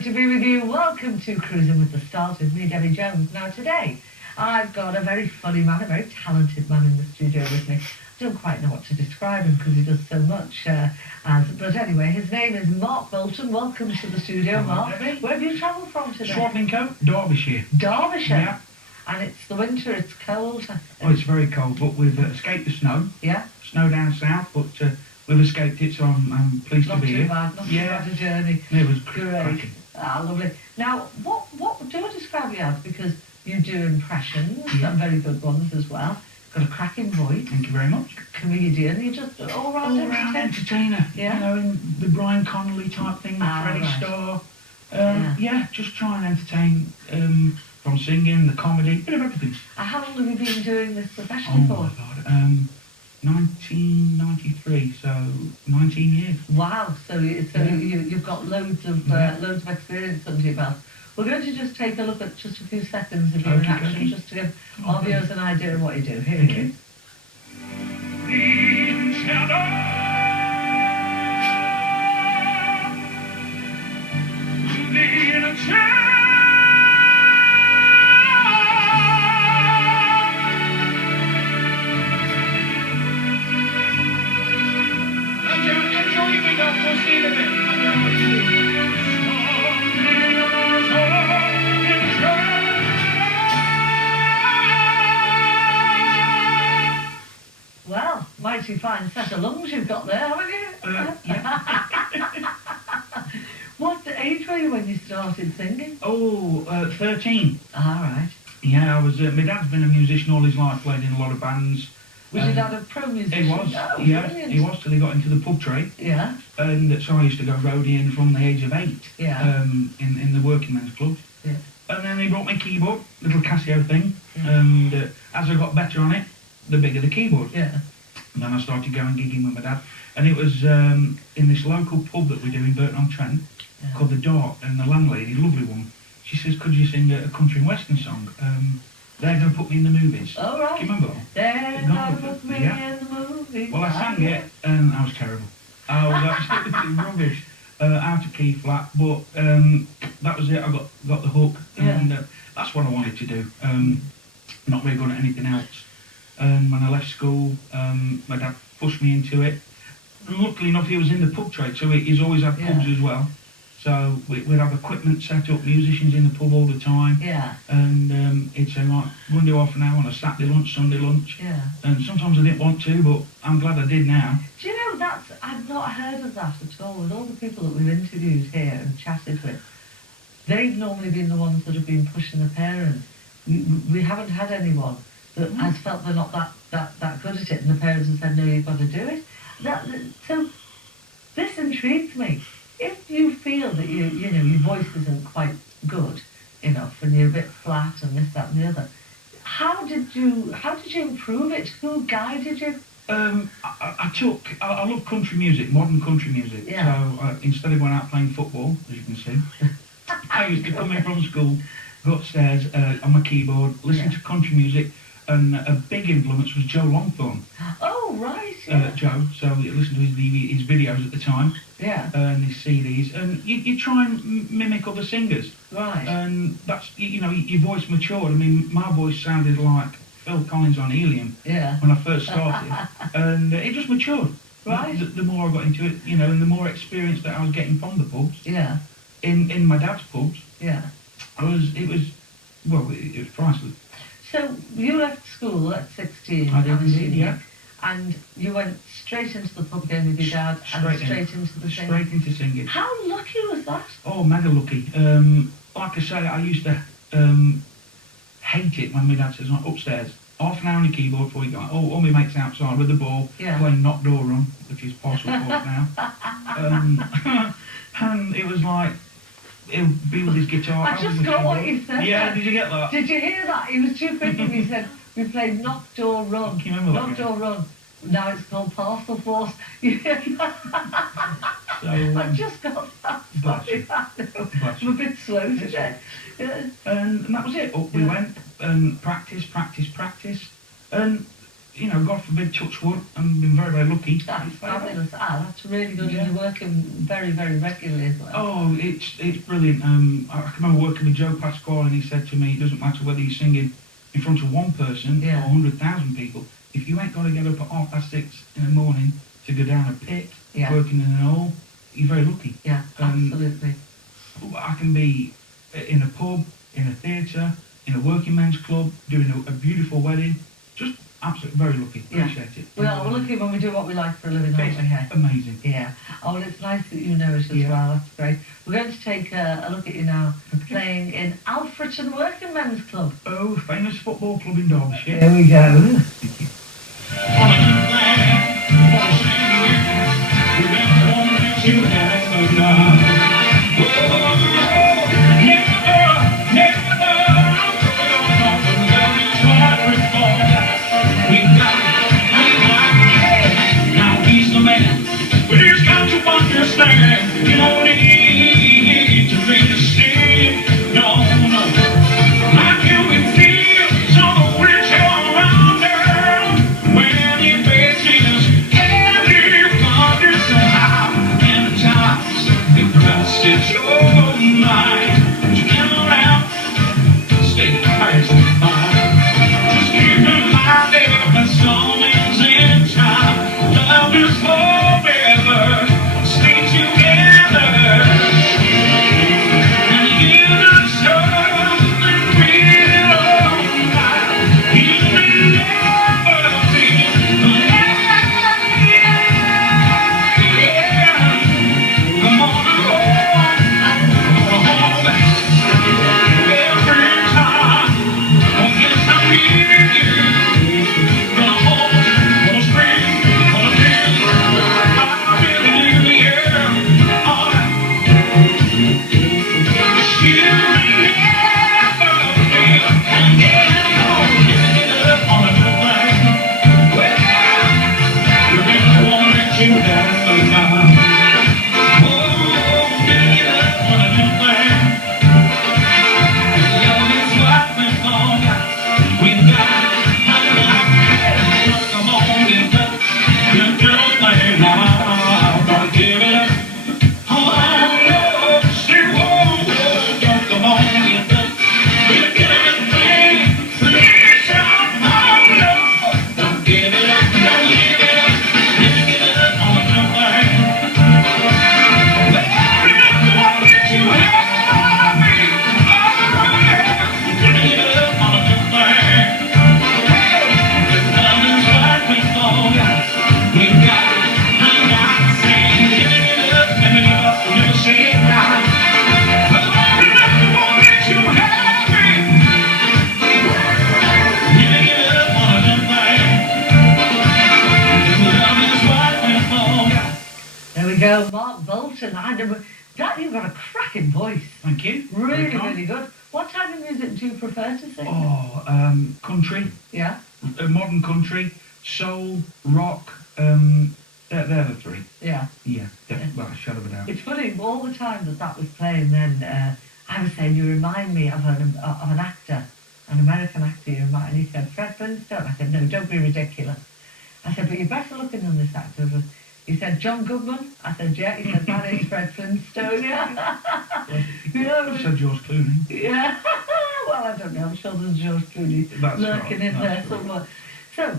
good to be with you. Welcome to Cruising with the Stars with me, Debbie Jones. Now today, I've got a very funny man, a very talented man in the studio with me. I don't quite know what to describe him because he does so much. But anyway, his name is Marc Bolton. Welcome to the studio, Marc. Where have you travelled from today? Swaddling, Derbyshire. Derbyshire? Yeah. And it's the winter, it's cold. Oh, it's very cold, but we've escaped the snow. Yeah. Snow down south, but we've escaped it, so I'm pleased Not to be too here. bad, not too bad a journey. It was great. cracking. Ah, lovely. Now, what do I describe you as? Because you do impressions, and very good ones as well. Got a cracking voice. Thank you very much. Comedian, you're just all-round entertainer. Yeah. You know, in the Brian Connolly type thing, the Freddie right. Starr. Yeah, just try and entertain from singing, the comedy, bit of everything. How long have you been doing this profession for? Oh my God. 1993, so 19 years. Wow, so you've got loads of experience under your belt. We're going to just take a look at just a few seconds of you in action, just to give our viewers an idea of what you do. Here it is. Well, mighty fine set of lungs you've got there, haven't you? Yeah. What age were you when you started singing? Oh, 13. All right. Yeah, I was. My dad's been a musician all his life, played in a lot of bands. Was your dad a pro musician? He was. Oh, yeah, brilliant. he was till he got into the pub trade. Yeah. And so I used to go roadieing from the age of 8. Yeah. In the working men's club. Yeah. And then he brought me a keyboard, little Casio thing. Yeah. And as I got better on it, the bigger the keyboard. Yeah. And then I started going gigging with my dad. And it was in this local pub that we do in Burton-on-Trent called The Dart. And the landlady, lovely woman, she says, could you sing a country and western song? They're going to put me in the movies. Oh, right. Do you remember? They're going to put me in the movies. Well, I sang it and I was terrible. I was absolutely rubbish. Out of key flat, but that was it. I got the hook, and that's what I wanted to do. Not very good at anything else. And when I left school, my dad pushed me into it. And luckily enough, he was in the pub trade, so he's always had pubs as well. So we'd have equipment set up, musicians in the pub all the time. Yeah. And he'd say, like, go and do half an hour on a Saturday lunch, Sunday lunch. Yeah. And sometimes I didn't want to, but I'm glad I did now. Do you know, I've not heard of that at all. With all the people that we've interviewed here and chatted with, they've normally been the ones that have been pushing the parents. We haven't had anyone that has felt they're not that good at it, and the parents have said, no, you've got to do it. So this intrigues me. If you feel that your voice isn't quite good enough and you're a bit flat and this, that and the other, how did you improve it? Who guided you? I love country music, modern country music. Yeah. So instead of going out playing football, as you can see, I used to come in from school, go upstairs on my keyboard, listen to country music, and a big influence was Joe Longthorne. Oh, right. Yeah. Joe, so you listen to his videos at the time. Yeah. And his CDs, and you try and mimic other singers. Right. And that's, your voice matured. I mean, my voice sounded like Phil Collins on helium when I first started, and it just matured. Right. The more I got into it, and the more experience that I was getting from the pubs. Yeah. In my dad's pubs. Yeah. It was priceless. So you left school at 16. I did, yeah. And you went straight into the pub game with your dad and straight into the singing. Straight into singing. How lucky was that? Oh, mega lucky. Like I say, I used to hate it when my dad says, upstairs, half an hour on the keyboard before you go, all my mates outside with the ball, playing Knock Door Run, which is partial court now. And it was like, he'll be with his guitar. I just got what you said. Yeah, did you get that? Did you hear that? He was too quick and he said, we played Knock Door Run. Can you remember that? Knock Door Run. Now it's called Parcel Force. So, I just got that. Sorry, I'm a bit slow today. Yeah. And that was it. Up we went, and practice. And God forbid, touch wood, and been very, very lucky. That's fabulous. That's really good. Yeah. And you're working very, very regularly as well. Oh, it's brilliant. I can remember working with Joe Pasquale, and he said to me, it doesn't matter whether you're singing in front of one person Yeah. or 100,000 people, if you ain't got to get up at 6:30 in the morning to go down a pit, Yeah. working in an hole, you're very lucky. Yeah, absolutely. I can be in a pub, in a theatre, in a working men's club, doing a beautiful wedding. Just absolutely very lucky. Yeah. Appreciate it. We're lucky when we do what we like for a living, aren't we? Yeah. Amazing. Yeah. Oh, well, it's nice that you know it as Yeah. well. That's great. We're going to take a look at you now playing in Alfreton Working Men's Club. Oh, famous football club in Derbyshire. Here we go. You don't need to really see, no, no. Like you can feel so rich around her when you faces every wonder somehow. And the times it crosses your mind. You get around, stay high and fine. Just keep in mind if the song is in time. Love is forever. Stay together. And you got something real right. You will never be Come on home every time. Oh, yes, I need you. Gonna hold, gonna scream, gonna feel. I really do, yeah. All right. You never feel and get on a good thing. Well, you really want it to happen now. Oh, get on a good thing. Love is what we want. We've got it. Come on, get up. You're good thing now. Gotta give it up. There we go, Marc Bolton. You've got a cracking voice. Thank you. Really, Very kind. really good. What type of music do you prefer to sing? Oh, country, Yeah? modern country, soul, rock. They're the three. Yeah. Yeah, definitely. Well, shadow of a doubt. It's funny, all the time that was playing then, I was saying, you remind me of an actor, an American actor you remind. And he said, Fred Flintstone. I said, no, don't be ridiculous. I said, but you're better looking than this actor. He said, John Goodman? I said, yeah. He said, that is Fred Flintstone, yeah. You know, I said George Clooney. yeah. Well, I don't know. I'm sure there's George Clooney That's lurking right, in there that's right. somewhere. So,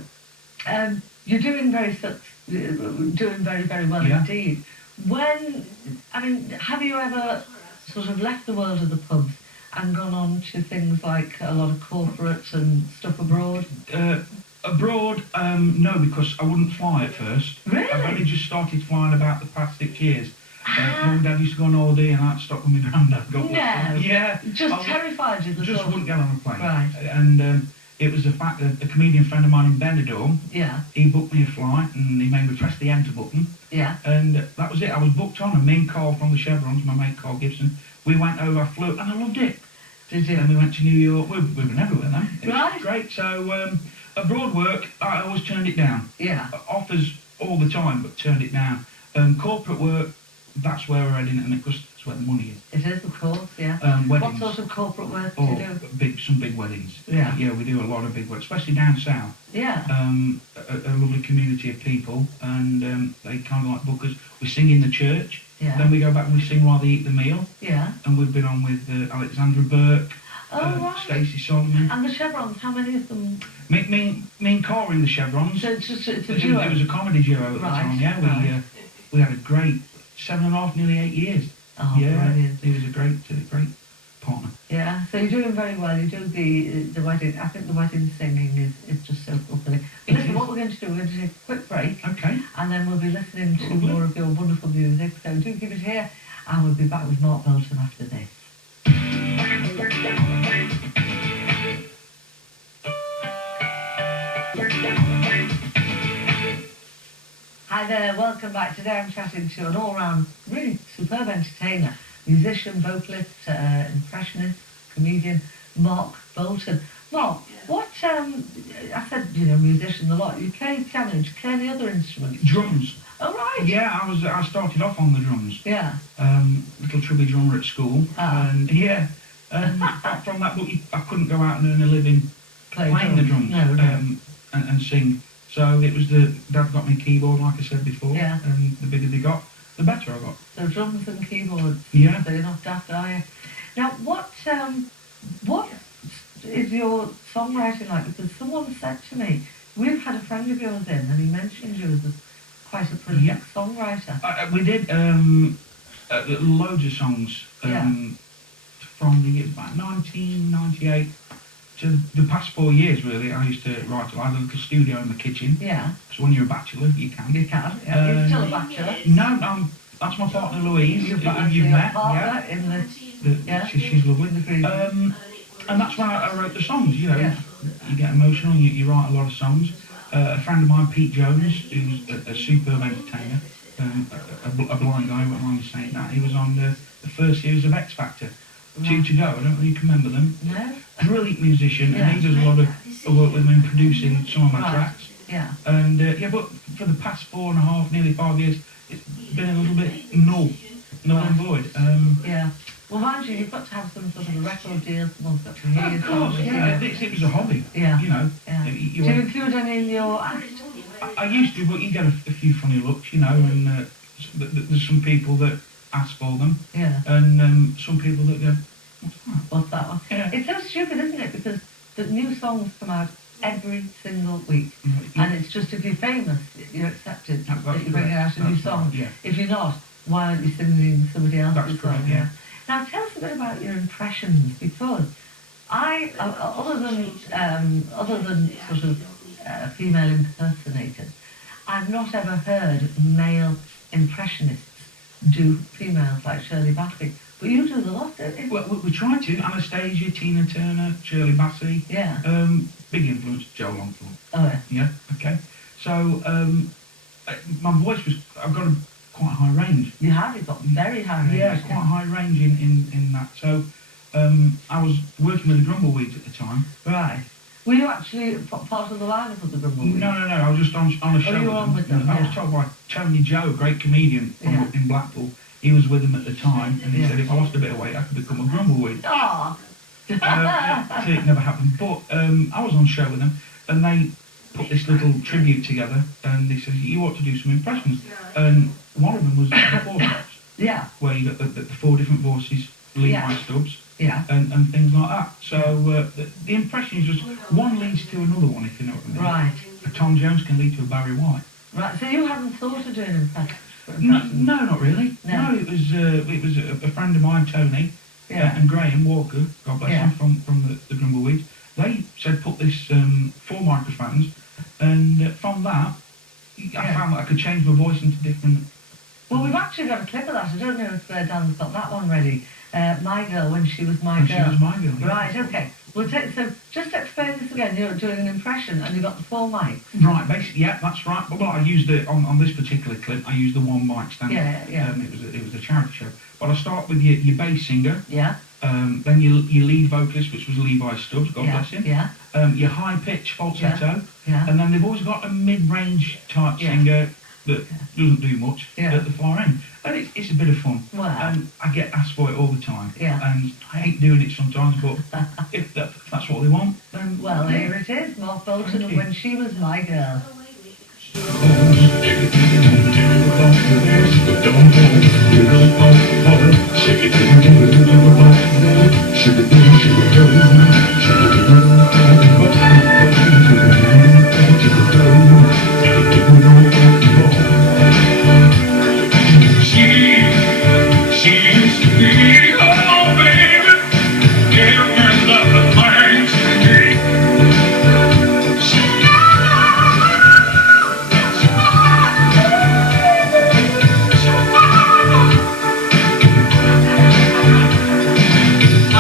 you're doing very, very well Yeah. indeed. Have you ever sort of left the world of the pubs and gone on to things like a lot of corporate and stuff abroad? Abroad, no, because I wouldn't fly at first. Really? I've only just started flying about the past 6 years. Ah. Mum and Dad used to go on holiday and I'd stop with my granddad. God bless him. No. Yeah. Just I terrified you, the just thought. wouldn't get on a plane. Right. And it was the fact that a comedian friend of mine in Benidorm, Yeah, he booked me a flight and he made me press the enter button. yeah. And that was it. I was booked on, and me and Carl from the Chevrons, my mate Carl Gibson, we went over, I flew, and I loved it. Did you? Then we went to New York. We were everywhere then. It Right. was great. So abroad work, I always turned it down. Yeah. Offers all the time, but turned it down. Corporate work, that's where we're heading, and of course that's where the money is. It is, of course, yeah. Weddings. What sort of corporate work do you do? Some big weddings. Yeah. Yeah, we do a lot of big weddings, especially down south. Yeah. A lovely community of people, and they kind of like book us. We sing in the church. Yeah. Then we go back and we sing while they eat the meal. Yeah. And we've been on with Alexandra Burke, right. Stacey Solomon. And the chevrons, how many of them? Me and Cora in the chevrons. So it's a It duo. was a comedy duo at the Right, time. Yeah, right. we had a great 7.5, nearly 8 years. Oh, yeah, brilliant. he was a great partner. Yeah, so you're doing very well. You do the wedding. I think the wedding singing is just so fulfilling. But listen, what we're going to do, we're going to take a quick break. Okay. And then we'll be listening to Lovely. more of your wonderful music. So do keep it here, and we'll be back with Marc Bolton after this. Hi there, welcome back. Today I'm chatting to an all-round, really superb entertainer, musician, vocalist, impressionist, comedian, Marc Bolton. Marc, what, I said, musician a lot. You play piano, do you play any other instruments? Drums. Oh, right. Yeah, I started off on the drums. Yeah. Little chubby drummer at school. Ah. And yeah, from that, but I couldn't go out and earn a living playing the drums. No. And sing. So it was Dad got me a keyboard, like I said before. Yeah. And the bigger they got, the better I got. So drums and keyboards. Yeah. So you're not daft, are you? Now, what is your songwriting like? Because someone said to me, we've had a friend of yours in, and he mentioned you as quite a prolific songwriter. We did loads of songs from the year about 1998 to the past 4 years, really. I used to write. I had a little studio in the kitchen. Yeah. So when you're a bachelor, you can. You can. Yeah. You're still a bachelor. No, that's my partner Louise. You've met. Yeah. In the She's lovely. And that's when I wrote the songs. You get emotional. You write a lot of songs. A friend of mine, Pete Jones, who's a superb entertainer, a blind guy, won't mind me saying that. He was on the first series of X Factor. Two to go. I don't know if you can remember them. No. Brilliant musician, and he does a lot of work with me in producing some of my tracks. Yeah. And but for the past 4.5, nearly 5 years, it's been a little bit null and void. Yeah. Well, mind you, you've got to have some sort of a record deal. Someone's got to hear you. Of course, it was a hobby. Yeah. Yeah. Do you include any in your act? I used to, but you get a few funny looks, and there's some people that ask for them. Yeah. And some people that go, What's that one? Yeah. It's so stupid, isn't it? Because the new songs come out every single week. And it's just, if you're famous, you're accepted that you're bringing out a new song. Right, yeah. If you're not, why aren't you singing somebody else's song? Correct, yeah. Now tell us a bit about your impressions, because I, other than sort of female impersonators, I've not ever heard male impressionists do females like Shirley Bassey. But you do the lot, don't you? Well, we try to. Anastasia, Tina Turner, Shirley Bassey. Yeah. Big influence, Joe Longthorne. Oh, yeah. Yeah, okay. So, my voice was, I've got a quite high range. You have, you've got very high range. Yeah, quite high range in that. So, I was working with the Grumbleweeds at the time. Right. Were you actually part of the lineup of the Grumbleweeds? No, I was just on a show you were on with them? I was told by Tony Joe, a great comedian in Blackpool. He was with them at the time, and he said if I lost a bit of weight, I could become a Grumbleweed. Ah! It never happened. But I was on show with them, and they put this little tribute together, and they said, you ought to do some impressions. And one of them was the Four Tops. Yeah. Where you got the 4 different voices, Levi Stubbs, and things like that. So the impression is just one leads to another one, if you know what I mean. Right. A Tom Jones can lead to a Barry White. Right, so you haven't thought of doing impressions? No, not really. No. It was a friend of mine, Tony, and Graham Walker, God bless him, from the Grumbleweeds. They said put this 4 microphones, and from that, I found that I could change my voice into different. Well, we've actually got a clip of that. I don't know if Dan's got that one ready. My Girl, when she was my girl. She was my girl. Yeah. Right, okay. So just explain this again. You're doing an impression, and you've got the 4 mics. Right, basically, yeah, that's right. Well, I used it on this particular clip. I used the 1 mic stand. Yeah. It was a charity show. But I start with your bass singer. Yeah. Then your lead vocalist, which was Levi Stubbs, God bless him. Yeah. Your high pitch falsetto. Yeah. And then they've always got a mid range type singer that doesn't do much at the far end. And it's a bit of fun. Well. And I get asked for it all the time. Yeah. And I hate doing it sometimes, but if that's what they want, then... Well, here it is, Marc Bolton, Thank you. When She Was My Girl. She used to be, oh baby, give me love and thanks to me. I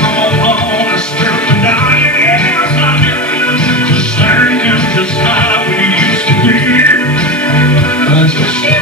come along and strip and down, yes I do. Just thinking just how we used to be. That's what she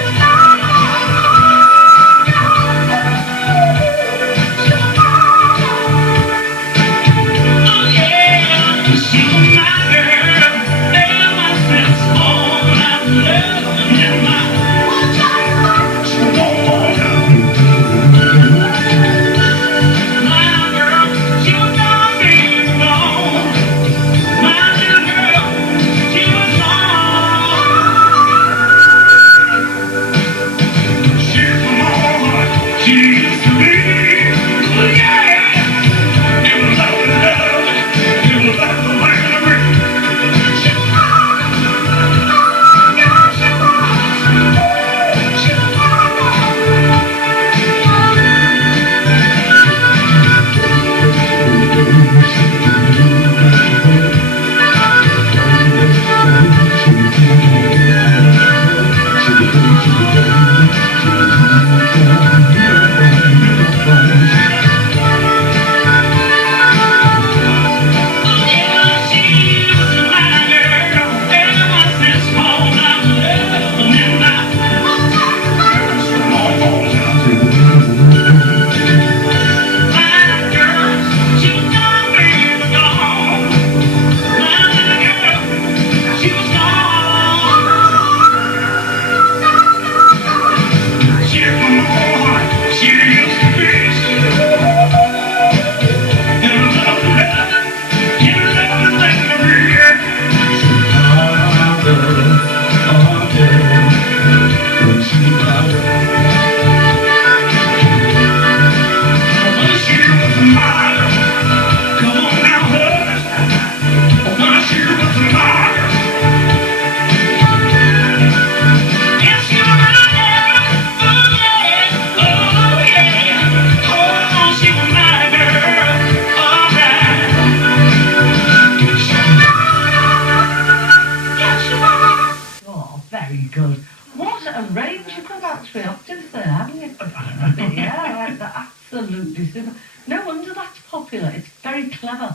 Very good. What a range. You've got about 3 octaves there, haven't you? I don't know. Yeah, like that. Absolutely super. No wonder that's popular. It's very clever.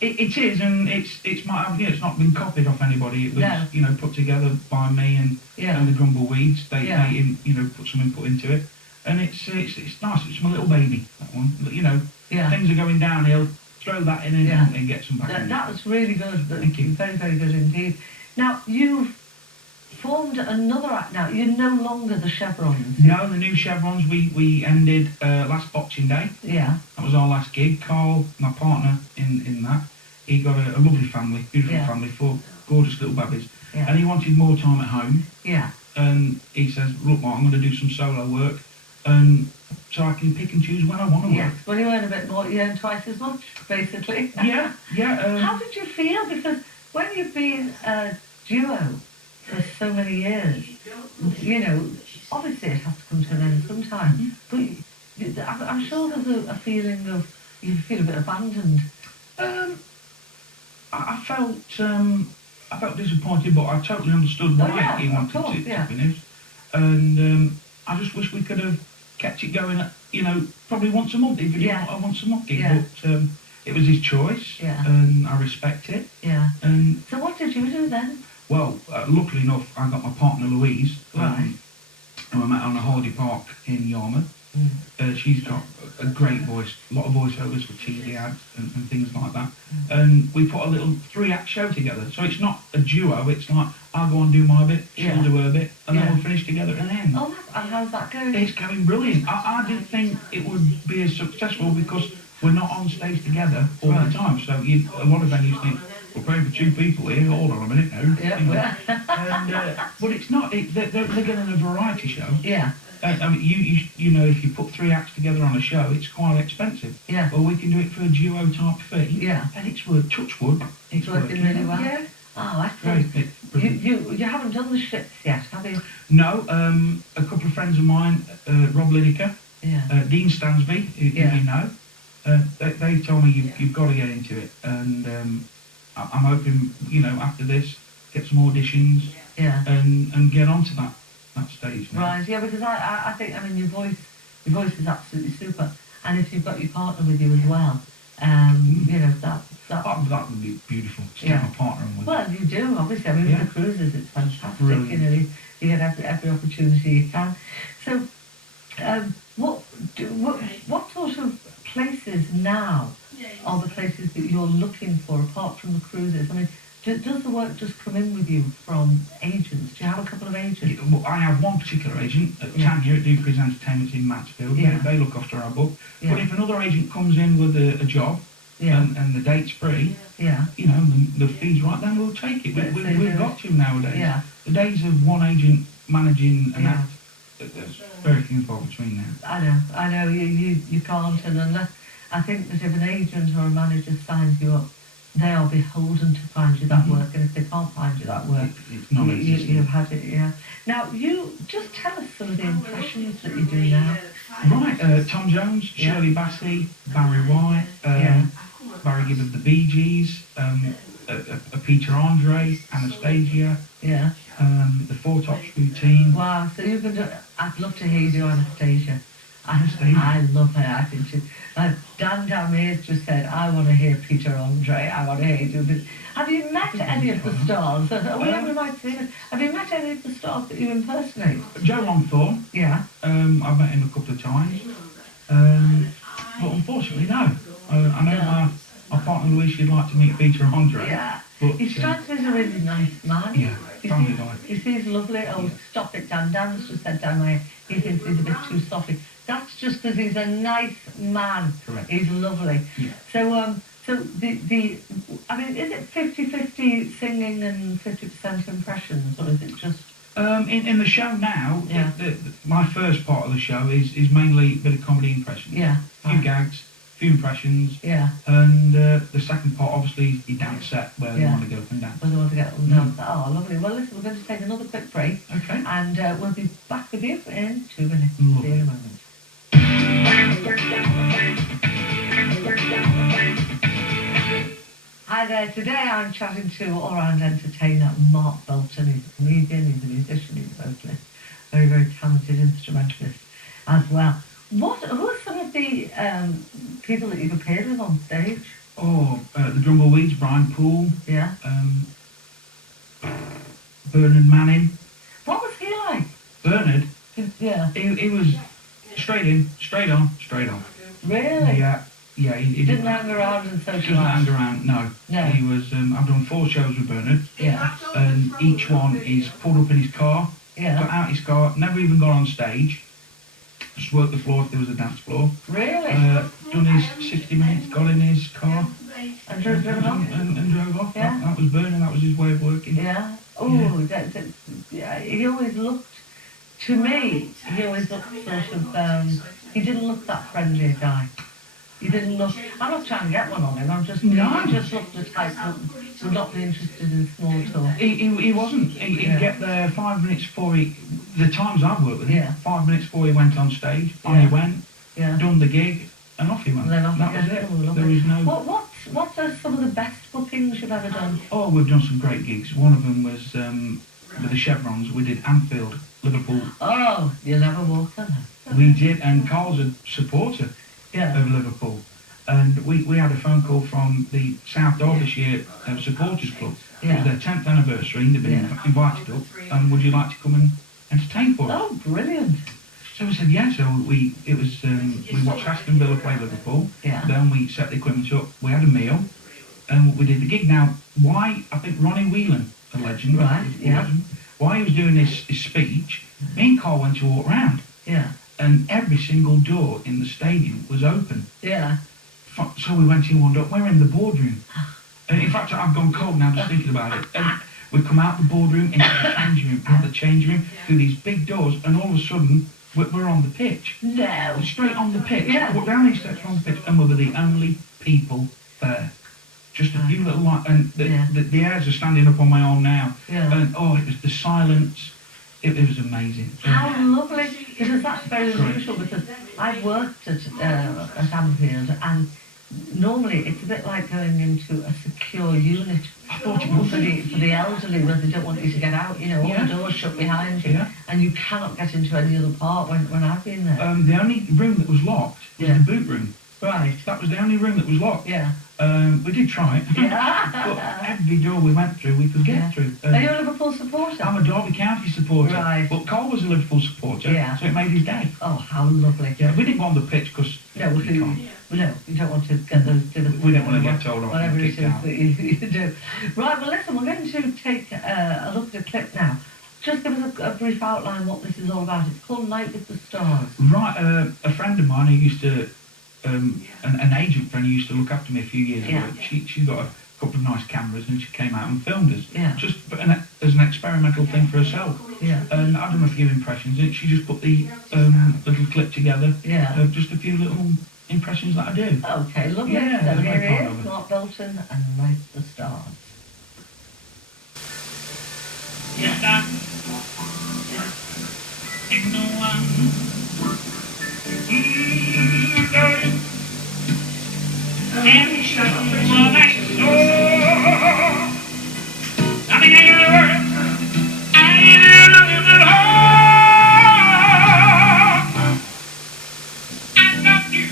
It is, and it's not been copied off anybody. It was No. put together by me and the Grumbleweeds. They put some input into it, and it's nice. It's my little baby. That one. Things are going downhill. Throw that in and get some back. That was really good. Thank you. Very, very good indeed. Now you've formed another act now. You're no longer the Chevrons. No, the new Chevrons, we ended last Boxing Day. Yeah. That was our last gig. Carl, my partner in that, he got a lovely family, beautiful family, 4 gorgeous little babies. Yeah. And he wanted more time at home. Yeah. And he says, look, Mark, I'm going to do some solo work, and so I can pick and choose when I want to work. Yes. Well, you earn a bit more. You earn twice as much, basically. Yeah. How did you feel? Because when you've been a duo for so many years, obviously it has to come to an end sometime. Mm-hmm. But I'm sure there's a feeling of, you feel a bit abandoned. I felt disappointed, but I totally understood why he wanted to finish. And I just wish we could have kept it going, probably once a month, if you want a once a month gig. Yeah. But it was his choice, and I respect it. Yeah. And So what did you do then? well, luckily enough, I got my partner Louise, Right. who I met on a holiday park in Yarmouth. She's got a great voice, a lot of voiceovers for TV ads and things like that. And we put a little 3-act show together. So it's not a duo, it's like I'll go and do my bit, she'll do her bit, and then we'll finish together at the end. Oh, and how's that going? It's going brilliant. I didn't think it would be as successful because we're not on stage together all the time. So a lot of venues think, we're paying for 2 people here, hold on a minute now. Yeah. But it's not, they're getting a variety show. Yeah. I mean, you know, if you put 3 acts together on a show, it's quite expensive. Yeah. Well, we can do it for a duo type fee. Yeah. And it's touch wood. It's working really well. Yeah. Oh, excellent. You haven't done the ships yet, have you? No. A couple of friends of mine, Rob Lineker, Dean Stansby, who you know, they told me you've got to get into it, and I'm hoping, you know, after this, get some auditions. And get onto that stage now. Right, yeah, because I think, I mean, your voice is absolutely super, and if you've got your partner with you as well, you know, that would be beautiful to take my partner on with. Well, you do, obviously. I mean, with the cruises, it's fantastic. Brilliant. You know, you get every opportunity you can. So, what sort of places now are the places that you're looking for, apart from the cruises? I mean, does the work just come in with you from agents? Do you have a couple of agents? Yeah, well, I have one particular agent, Tanya at Duke's Entertainment in Mansfield. They look after our book. But if another agent comes in with a job and the date's free, you know, the fee's right, then we'll take it. We've got to nowadays. The days of one agent managing an act, there's very few and far between now. I know, you can't, and unless, I think that if an agent or a manager signs you up, they are beholden to find you that work, and if they can't find you that work, it's non-existent. You've had it, Now, you just tell us some of the impressions that you do now. Right, Tom Jones, Shirley Bassey, Barry White, Barry Gibb of the Bee Gees, a Peter Andre, Anastasia, the Four Tops routine. Wow, so you've been doing, I'd love to hear you do Anastasia. I love her. I think she. Dan Damier just said, "I want to hear Peter Andre. I want to hear you do this." Have you met any of the stars? Have you met any of the stars that you impersonate? Joe Longthorne. Yeah. I've met him a couple of times. But unfortunately, no. I know my partner Louise would like to meet Peter Andre. Yeah. But, he strikes me as a really nice man. Yeah, family guy. He seems lovely. Oh, stop it, Dan. Dan's just said down my. He thinks he's a bit too soppy. That's just because he's a nice man. Correct. He's lovely. Yeah. So I mean, is it 50-50 singing and 50% impressions, or is it just? In the show now, my first part of the show is mainly a bit of comedy impressions. Yeah. A few gags, a few impressions. Yeah. And the second part, obviously, is the dance set where they want to get up and dance. Where they want to get up and dance. Oh, lovely. Well, listen, we're going to take another quick break. Okay. And we'll be back with you in 2 minutes. Lovely. See you in a moment. Hi there, today I'm chatting to all-round entertainer Marc Bolton. He's a comedian, he's a musician, he's a vocalist, very, very talented instrumentalist as well. Who are some of the people that you've appeared with on stage? Oh, the Drumbleweeds, Brian Poole. Yeah. Bernard Manning. What was he like? Bernard? Yeah. He was straight in, straight on, straight on. Really? Yeah, he didn't hang around and socialise? Didn't hang around, no. He was, I've done 4 shows with Bernard. Yeah. And each one is pulled up in his car, got out his car, never even got on stage, just worked the floor if there was a dance floor. Really? Done his 60 minutes, got in his car. And drove off? And drove off. Yeah. That was Bernard, that was his way of working. Yeah. Oh, he always looked, to me, he always looked sort of, he didn't look that friendly a guy. He didn't look, I'm not trying to get one on him, he just looked the type that would not be interested in small talk. He wasn't. He'd get there 5 minutes before the times I've worked with him, 5 minutes before he went on stage, on he went, done the gig, and off he went. And then off that was it. There was no... What are some of the best bookings you've ever done? Oh, we've done some great gigs. One of them was with the Chevrons. We did Anfield, Liverpool. Oh, you'll never walk on that. We did, and Carl's a supporter of Liverpool. And we had a phone call from the South Derbyshire Supporters Club. It was their 10th anniversary, and they'd been invited up, and would you like to come and entertain for us? Oh, brilliant. So we said, yeah. So we watched Aston Villa play Liverpool. Yeah. Then we set the equipment up. We had a meal, and we did the gig. Now, why? I think Ronnie Whelan, a legend, Right, yeah. legend, while he was doing his speech, me and Carl went to walk round, Yeah. and every single door in the stadium was open. Yeah. So we went in one door. We're in the boardroom. And in fact, I've gone cold now just thinking about it. And we come out the boardroom into the changing room, out the changing room, through these big doors, and all of a sudden, we're on the pitch. No. Straight on the pitch. Yeah. Walk down these steps, we're on the pitch, and we were the only people there. Just a few little lights, and the hairs are standing up on my arm now. Yeah. And it was the silence. It was amazing. How lovely, because that's very Great. unusual, because I've worked at Anfield, and normally it's a bit like going into a secure unit for the elderly, where they don't want you to get out, all Yeah. the doors shut behind you, Yeah. and you cannot get into any other part when I've been there. The only room that was locked was Yeah. the boot room. Right. That was the only room that was locked. Yeah. We did try it, but Yeah. every door we went through, we could get Yeah. through. Are you a Liverpool supporter? I'm a Derby County supporter, Right. but Cole was a Liverpool supporter, Yeah. so it made his day. Oh, how lovely. Yeah, we didn't go on the pitch because No, we can't. no, you don't want to get those We don't want to get told off whatever and it kicked is out. that you do. Right, well listen, we're going to take a look at a clip now. Just give us a brief outline what this is all about. It's called Night with the Stars. Right, a friend of mine who used to, an agent friend who used to look after me a few years ago, she got a couple of nice cameras and she came out and filmed us. Yeah. Just as an experimental thing for herself. Yeah. And I've done a few impressions and she just put the little clip together Yeah. of just a few little impressions that I do. Okay, lovely. Yeah, So that's my here part he of is, it. Marc Bolton and Night with the Stars. Yeah, ain't no one. And so I saw. I mean, I love you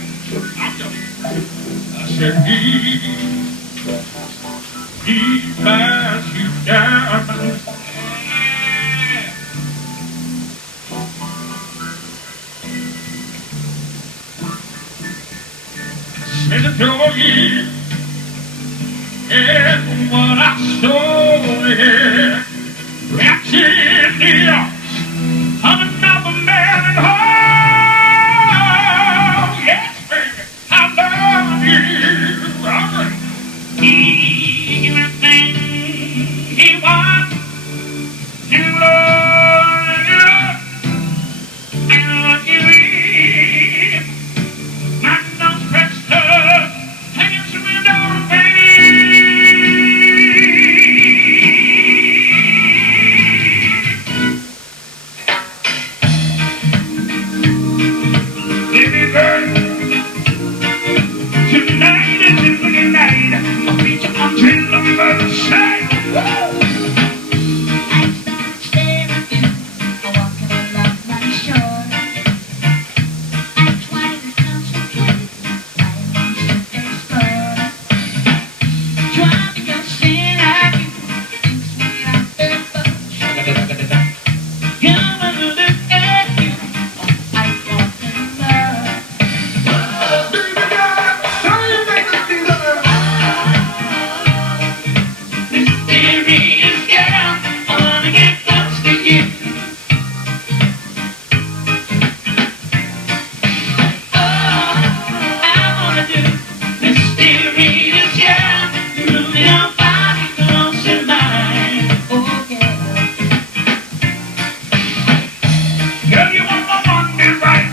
I said he passed you down. Said the doggy and what I saw here, wrapped in the arms of another man at home. Yes, baby, I love you. All right. Everything he wants and love you and what you need. My nose pressed up against the window pane. Baby girl, tonight is a good night. I'll meet you until I'm by the side. I stand staring at you, I walk along my shore. I try to concentrate, I want to explore. Driving your sin at you, thinks we are ever. Come and look at you, I want to love. Mysterious girl, I wanna get close to you. Oh, I wanna do mysterious girl, moving your body close to mine. Oh yeah. Girl, you want my Monday right?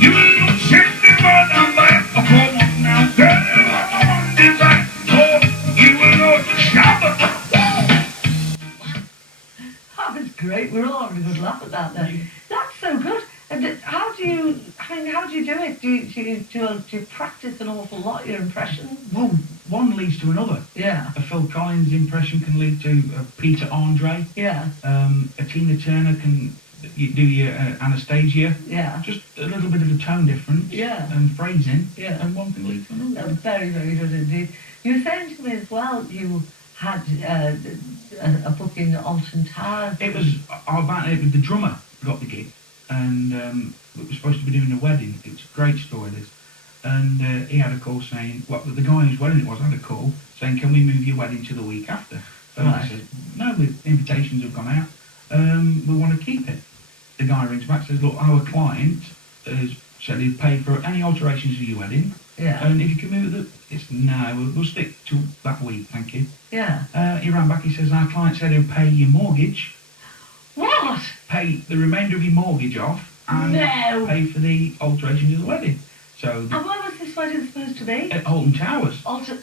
You little shifty one I'm like. Oh, come on now, girl, you want my Monday right? Oh, you little shopper. That was great. We're all having a good laugh at that then. That's so good. And how do you do it? Do you practice an awful lot, your impressions? Well, one leads to another. Yeah. A Phil Collins impression can lead to Peter Andre. Yeah. A Tina Turner can do your Anastasia. Yeah. Just a little bit of a tone difference. Yeah. And phrasing. Yeah. And one can lead to another. Very, very good indeed. You were saying to me as well you had a booking at Alton Towers. It was the drummer got the gig. and we were supposed to be doing a wedding. It's a great story, this. And he had a call saying, well, the guy whose wedding it was had a call saying, can we move your wedding to the week after? And I Right. said, no, the invitations have gone out. We want to keep it. The guy rings back and says, look, our client has said he'd pay for any alterations to your wedding. Yeah. And if you can move it, it's no, we'll stick to that week, thank you. Yeah. He ran back, he says, our client said he'll pay your mortgage, What? pay the remainder of your mortgage off, and No. pay for the alterations of the wedding. So, And where was this wedding supposed to be? at Alton Towers. Alton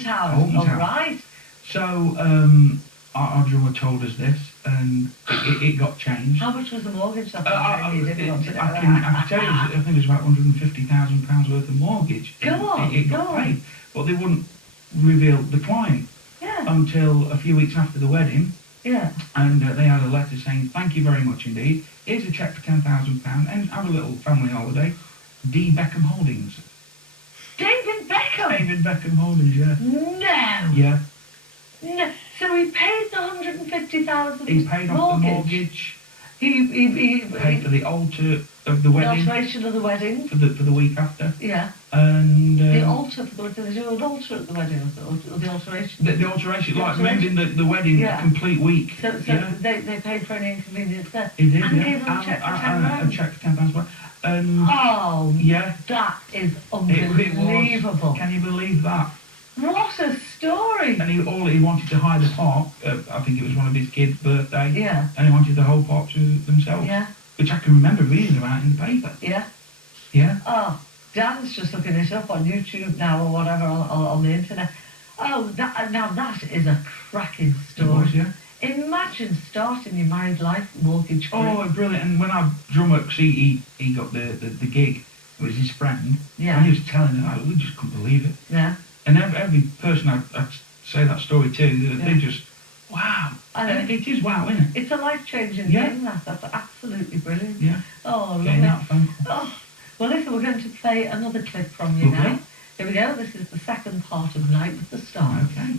Towers. Alton Oh, Towers. right. So, our drummer told us this, and it got changed. How much was the mortgage? That's I very difficult to know can tell you, I think it was about £150,000 worth of mortgage. Go on, It go got on. paid, but they wouldn't reveal the client Yeah. until a few weeks after the wedding, Yeah. and they had a letter saying, thank you very much indeed, here's a cheque for £10,000, and have a little family holiday, D. Beckham Holdings. David Beckham. David Beckham Holdings, yeah. No. Yeah, No. So he paid the 150,000 he paid off the mortgage, He paid for the altar of the the wedding, alteration of the wedding. for the week after, Yeah. and... The altar for the wedding. Did they do an altar at the wedding or the alteration? The alteration, The like alteration. moving the wedding Yeah. a complete week. So yeah, they paid for any inconvenience there. he did, And yeah. gave them a cheque for And £10,000. a cheque for £10,000. And Oh, yeah, that is it was. unbelievable. Can you believe that? What a story. And he wanted to hire the park. I think it was one of his kids' birthday. Yeah. And he wanted the whole park to themselves. Yeah. Which I can remember reading about in the paper. Yeah. Yeah. Oh, Dan's just looking it up on YouTube now or whatever on the internet. Oh, now that is a cracking It story. was, yeah. Imagine starting your married life mortgage free. Oh, brilliant. And when our drummer, 'cause he got the gig, it was his friend. Yeah. And he was telling it, we just couldn't believe it. Yeah. And every person I say that story to, they Yeah. just, wow. I know. And it is wow, isn't it? It's a life-changing Yeah. thing, that's absolutely brilliant. Yeah. Oh, Getting lovely. that phone call. Oh, well, listen, we're going to play another clip from you Lovely. now. Here we go. This is the second part of Night with the Stars. Okay.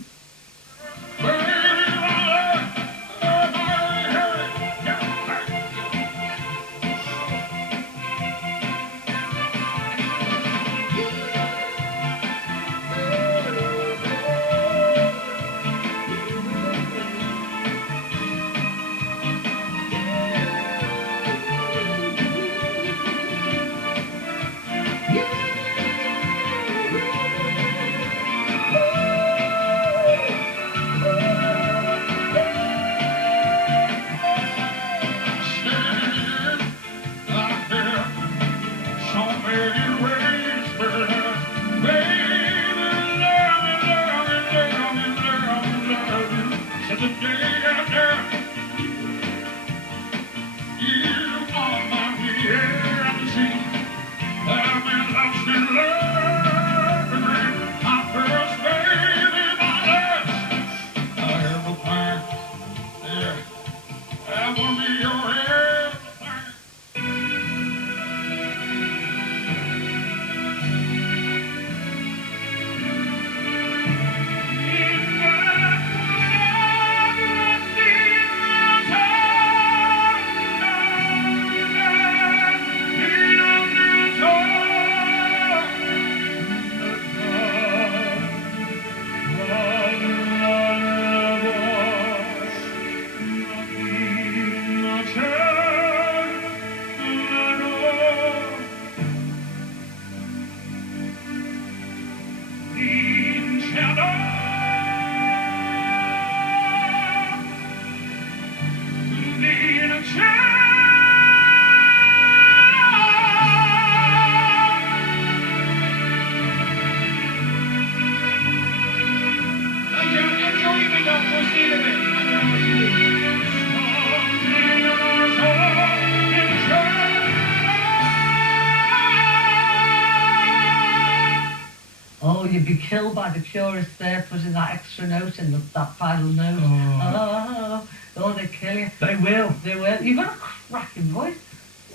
Oh, you'd be killed by the purists there putting that extra note in, that final note. Oh, they kill you. They will. They will. You've got a cracking voice.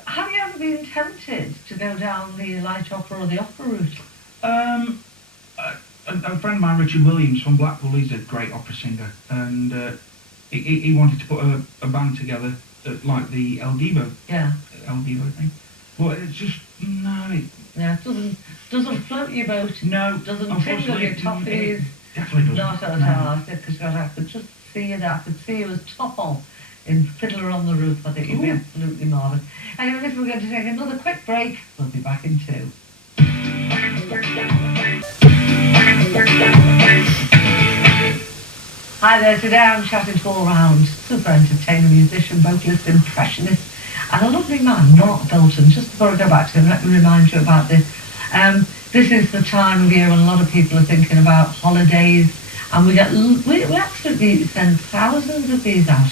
Have you ever been tempted to go down the light opera or the opera route? A friend of mine, Richard Williams from Blackpool, he's a great opera singer, and he wanted to put a band together like the El Divo thing. But it's just, no, Yeah, it doesn't float your boat. no, Doesn't tingle unfortunately, your toffees. it definitely Not doesn't. at all. I said, because I could just see you there. I could see you as tall in Fiddler on the Roof. I think you'd be Ooh. absolutely marvellous. Anyway, listen, we're going to take another quick break. We'll be back in 2. Hi there, today I'm chatting to all-round super entertainer, musician, vocalist, impressionist, and a lovely man, Marc Bolton. Just before I go back to him, let me remind you about this. This is the time of year when a lot of people are thinking about holidays, and we absolutely send thousands of these out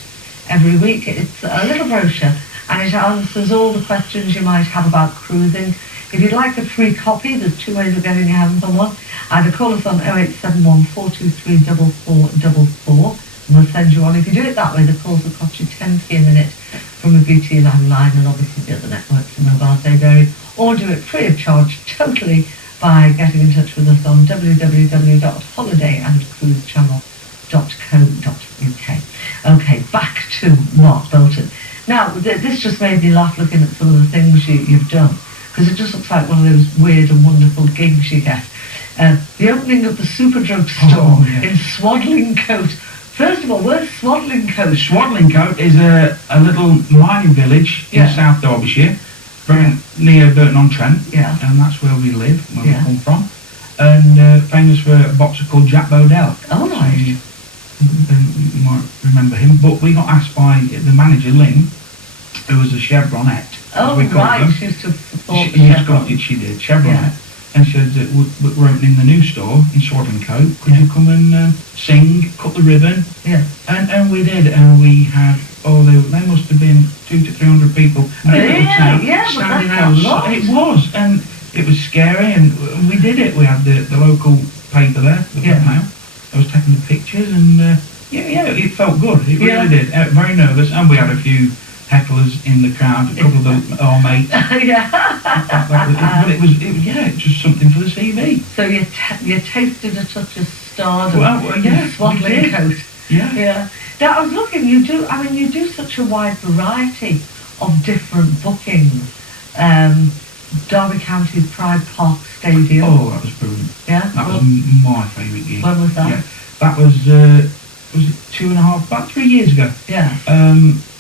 every week. It's a little brochure, and it answers all the questions you might have about cruising. If you'd like a free copy, there's 2 ways of getting your hands on one. Either call us on 0871 423 4444 and we'll send you one. If you do it that way, the calls will cost you 10p a minute from a BT landline, and obviously the other networks and mobiles, they vary. Or do it free of charge, totally, by getting in touch with us on www.holidayandcruisechannel.co.uk. Okay, back to Marc Bolton. Now, this just made me laugh looking at some of the things you've done, because it just looks like one of those weird and wonderful gigs you get. The opening of the Superdrug store in Swaddling Coat. First of all, where's Swaddling Coat? Swaddling Coat is a little mining village in South Derbyshire, very near Burton-on-Trent, and that's where we live, where we come from, and famous for a boxer called Jack Bodell. Oh, right. You might remember him, but we got asked by the manager, Lynn, who was a chevronette, Oh, as we called right, them. she used to support She did, chevronette. And said that we're opening the new store in Swaddling Coat. Could you come and sing, cut the ribbon? Yeah. And we did, and we had, there must have been 200 to 300 people. Really? Yeah, but standing that's a lot. It was, and it was scary, and we did it. We had the local paper there, the mail. I was taking the pictures, and it felt good. It really did. Very nervous, and we had a few hecklers in the crowd, a couple of our mates. But it was just something for the CV. So you tasted a touch of stardom. Yeah, Swaddling Coat. Yeah. Now I was looking. You do such a wide variety of different bookings. Derby County's Pride Park Stadium. Oh, that was brilliant. Yeah. That was my favourite gig. When was that? Yeah, that was it about 3 years ago. Yeah.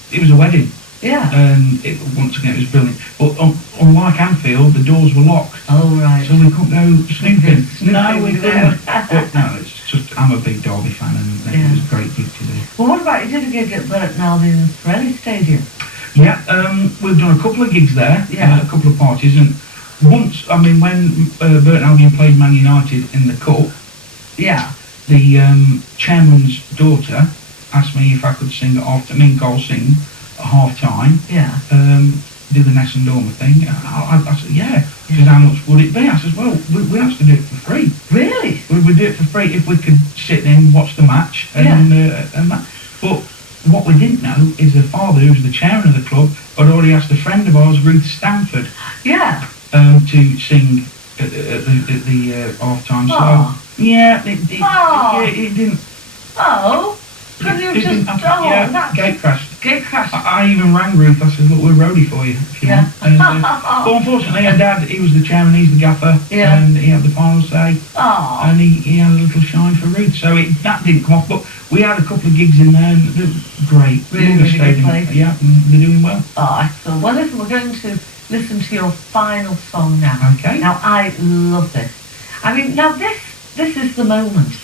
It was a wedding. Yeah. And once again, it was brilliant. But unlike Anfield, the doors were locked. Oh, right. So we couldn't go snooping. No, we there. couldn't. But no, it's just, I'm a big Derby fan, and it was a great gig to do. Well, what about, you did a gig at Burton Albion Pirelli Stadium? Yeah, we've done a couple of gigs there, a couple of parties, and once, when Burton Albion played Man United in the Cup, the chairman's daughter asked me if I could sing at Carl sing at half time. Do the Ness and Dormer thing. I said, yeah. She said, how much would it be? I said, well, we actually do it for free. Really? We would do it for free if we could sit in, watch the match, and that. But what we didn't know is the father, who's the chairman of the club, had already asked a friend of ours, Ruth Stanford, to sing at the half-time. So, it didn't. Oh, because you just, that's gate crashed. Gate crashed. I even rang Ruth. I said, look, we're roadie for you if you want. And, but unfortunately, her dad, he was the chairman, he's the gaffer, and he had the final say. And he had a little shine for Ruth. So that didn't come off. But we had a couple of gigs in there, and they were great. Really good place. Yeah, and they're doing well. Excellent. Well, listen, we're going to listen to your final song now. Okay. Now, I love this. Now this is the moment.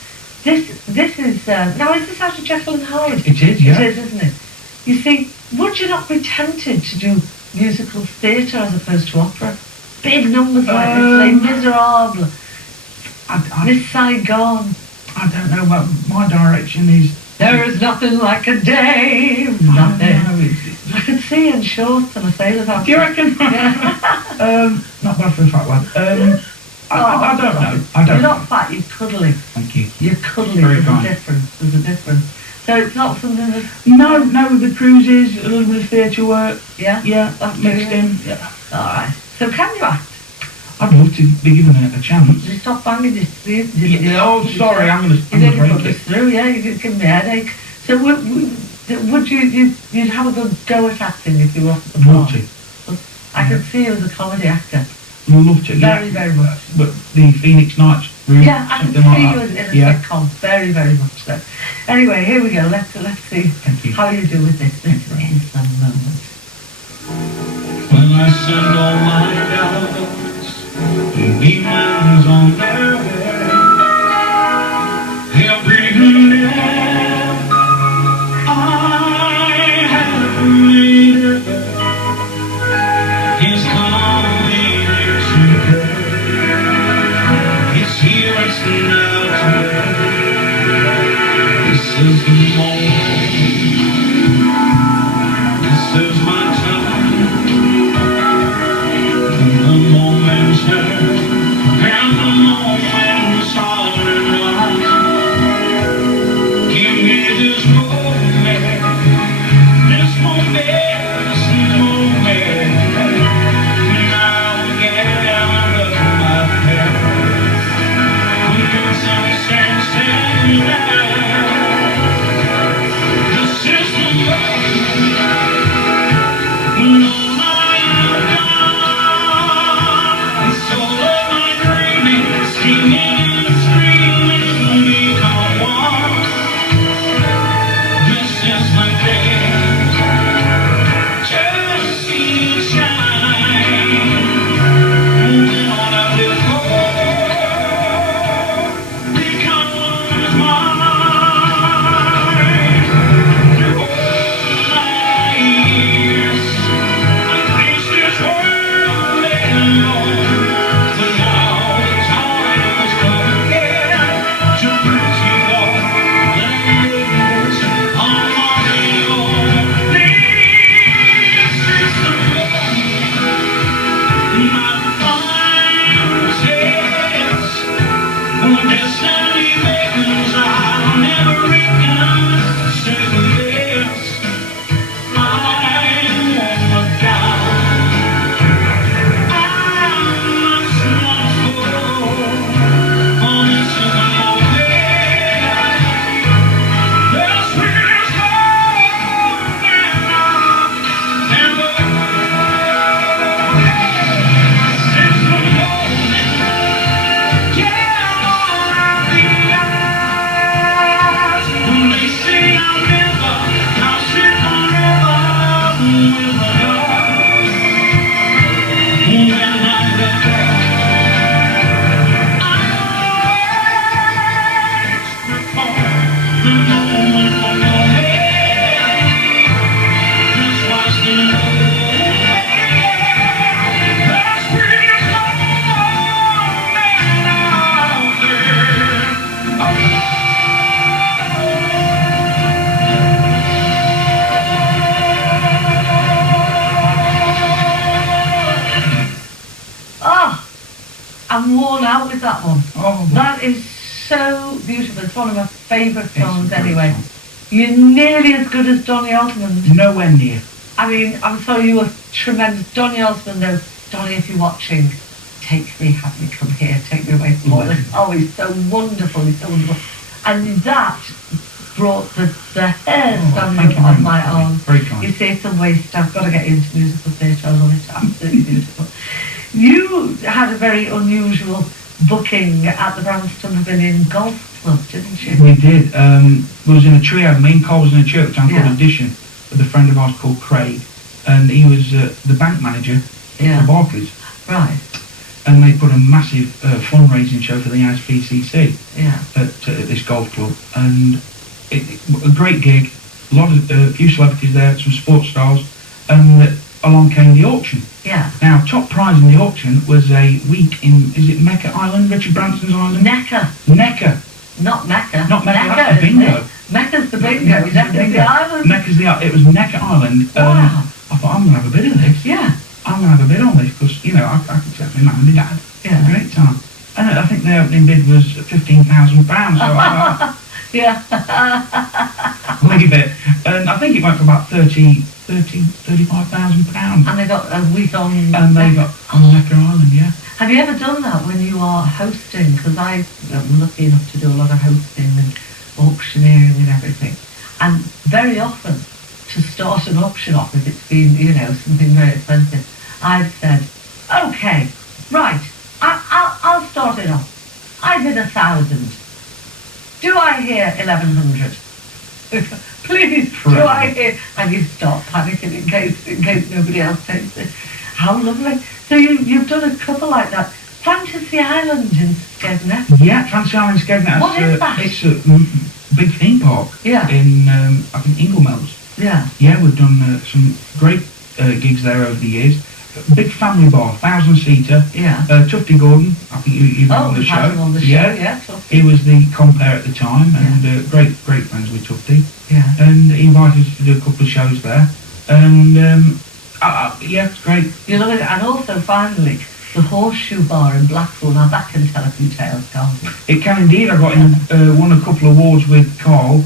This is, now is this out of Jekyll and Hyde? It is, yeah. It is, isn't it? You see, would you not be tempted to do musical theatre as opposed to opera? Big numbers like this, Les Miserables, Miss Saigon. I don't know, but my direction is... There is nothing like a dame, nothing. I could see in shorts and a sailor's hat. Do you reckon? Yeah. Not bad for a fat lad. I don't know. You're not fat, you're cuddly. Thank you. You're cuddly, Very there's kind. a difference, So it's not something that... No, the cruises, a little bit of theatre work. Yeah? Yeah, that's mixed in. Yeah. Alright. So can you act? I'd love to be given a chance. You stop banging this through. Sorry, I'm going to You didn't break put it. this through, you did give me a headache. So Would you'd have a good go at acting if you were off the Love part? to. I could see you as a comedy actor. Love to. Very, very much. But the Phoenix Nights route, Yeah, I could something see like you that. in a Yeah. sitcom. Very, very much so. Anyway, here we go. Let's see Thank you. how you do with this. This is the moment. When I send all my doubts and demons on their way, every name I have made is coming today. It's here, it's now, today. This is the moment. This is my time. The moment's here, and the moment's all enough. Give me this moment, this moment, this moment. Now get out of my head. Put some sense in there. This is the moment. No, I am gone. And so let my dreaming, singing and screaming become one. This is the day. Just see it shine. When all of this gold becomes mine. All my years I face this world alone, but now the time has come again to bring you all language on my own. This is the moment, my final test. When destiny beckons, I'll never reckon second best. I won't die. I must not fall. Oh, this is the moment. The sweetest moment I've ever known. This is the moment. Yeah, all the eyes. When they say I'll sit forever with my God. When I get back, the moment for your head. Just watch the moment. The sweetest moment out there. Oh, I'm worn out with that one. Oh, That is so beautiful. It's one of my favourite It's a songs great anyway. song. You're nearly as good as Donny Osmond. Nowhere near. I mean, I'm sorry, you were tremendous. Donny Osmond, though. Donny, if you're watching, take me, have me come here, take me away from all this. Oh, he's so wonderful, he's so wonderful. And that brought the hair Oh, standing thank you up very on my much. arm. Very kind. You say some waste, I've got to get into musical theatre, I love it, absolutely beautiful. You had a very unusual booking at the Branston Pavilion Golf Club, didn't you? We did. We was in a trio. Me and Cole was in a trio at the time Yeah. called Audition with a friend of ours called Craig, and he was the bank manager Yeah. for Barclays. Right, And they put a massive fundraising show for the ISPCC yeah. at this golf club, and a great gig. A lot of few celebrities there, some sports stars, and along came the auction. Yeah. Now, top prize in the auction was a week in, is it Mecca Island, Richard Branson's island? Necker, Necker. not Mecca. Not Mecca, Necker, that's the isn't bingo. it? Mecca's the bingo, Mecca's the Necker's the bingo. island. Mecca's it was Necker Island. Wow. I thought, I'm going to have a bit of this. Yeah, I'm going to have a bit on this, because, you know, I could take my mum and my dad. Yeah. A great time. And I think the opening bid was £15,000, so I yeah. leave it. And I think it went for about £35,000. And they got a week on. And they got on Necker Island, yeah. Have you ever done that when you are hosting? Because I'm lucky enough to do a lot of hosting and auctioneering and everything. And very often start an auction off if it's been, something very expensive, I've said, okay, right, I'll start it off. I bid 1,000. Do I hear 1,100? Please, do I hear? And you start panicking in case nobody else takes it. How lovely. So you've done a couple like that. Fantasy Island in Skegness. Yeah, Fantasy Island Skegness. What is that? It's a big theme park. Yeah. In, I think, Inglemells. Yeah. Yeah, we've done some great gigs there over the years. Big family bar, 1,000-seater. Yeah. Tufty Gordon, I think you were on the show. Had him on the show, yeah. Tufty. He was the compere at the time, and great friends with Tufty. Yeah. And he invited us to do a couple of shows there. And, yeah, it's great. You love it. And also, finally, the Horseshoe Bar in Blackpool. Now, that can tell a few tales, can't it? It can indeed. I got won a couple of awards with Carl,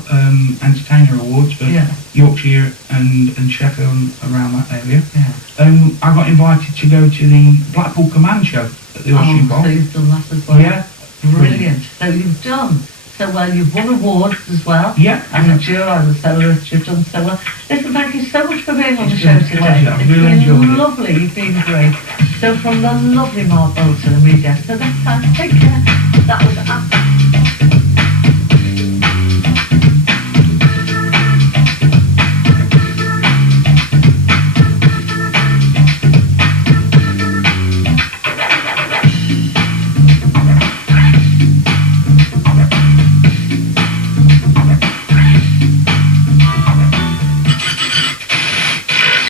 Entertainer Awards for Yorkshire and Sheffield and around that area. Yeah. I got invited to go to the Blackpool Command Show at the Horseshoe Bar. So you've done that as well? Yeah. Brilliant. So you've done so well. You've won awards as well. Yeah. And a duo and a soloist. You've done so well. Listen, thank you so much for being on the show today. I've really enjoyed it. Lovely. You've been great. So from the lovely Marc Bolton and me, Jess. So next time, take care. That was